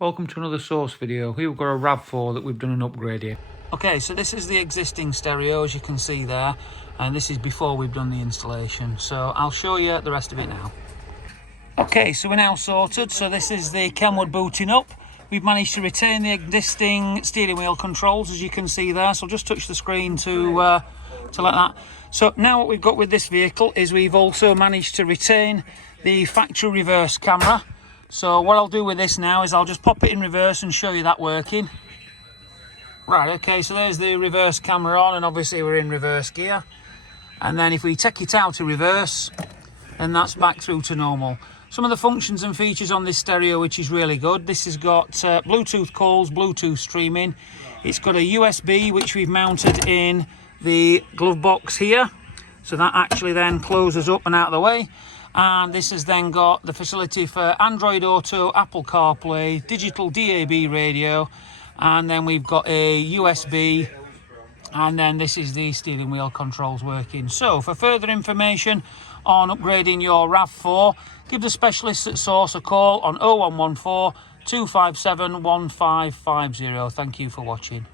Welcome to another source video. Here we've got a RAV4 that we've done an upgrade here. Okay, so this is the existing stereo, as you can see there, and this is before we've done the installation. So I'll show you the rest of it now. Okay, so we're now sorted. So this is the KENWOOD booting up. We've managed to retain the existing steering wheel controls, as you can see there. So I'll just touch the screen to like that. So now what we've got with this vehicle is we've also managed to retain the factory reverse camera. So what I'll do with this now is I'll just pop it in reverse and show you that working. Right, okay, so there's the reverse camera on, and obviously we're in reverse gear. And then if we take it out to reverse, then that's back through to normal. Some of the functions and features on this stereo, which is really good. This has got Bluetooth calls, Bluetooth streaming. It's got a USB, which we've mounted in the glove box here. So that actually then closes up and out of the way. And this has then got the facility for Android Auto, Apple CarPlay, digital DAB radio, and then we've got a USB, and then this is the steering wheel controls working. So for further information on upgrading your RAV4, give the specialists at Source a call on 0114 257 1550. Thank you for watching.